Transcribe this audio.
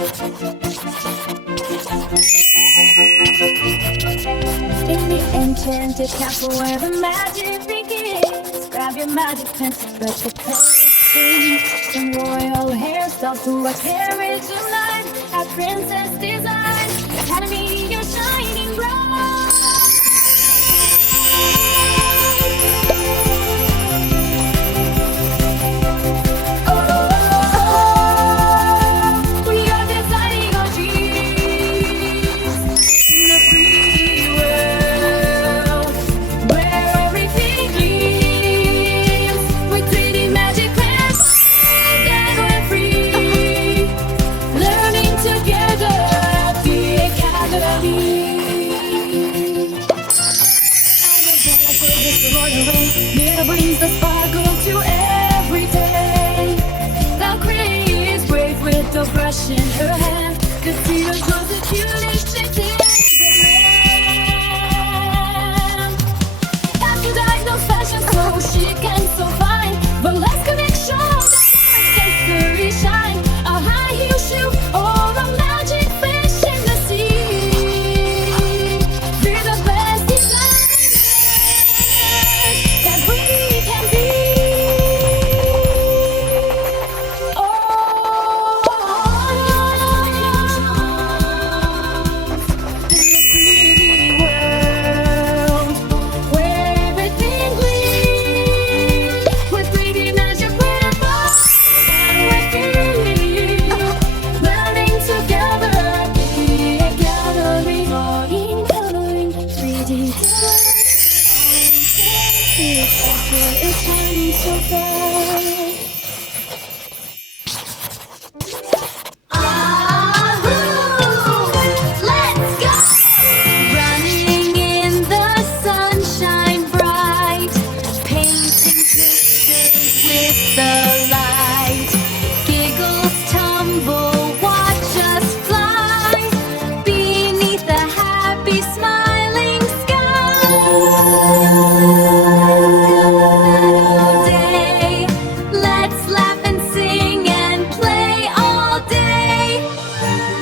In the enchanted castle where the magic begins, grab your magic pencil, let the colors free. From royal hairstyles to a carriage of light, our princess design academy, you're shining bright. Brings the sparkle to every day. Now Cray is brave with the brush in her hand.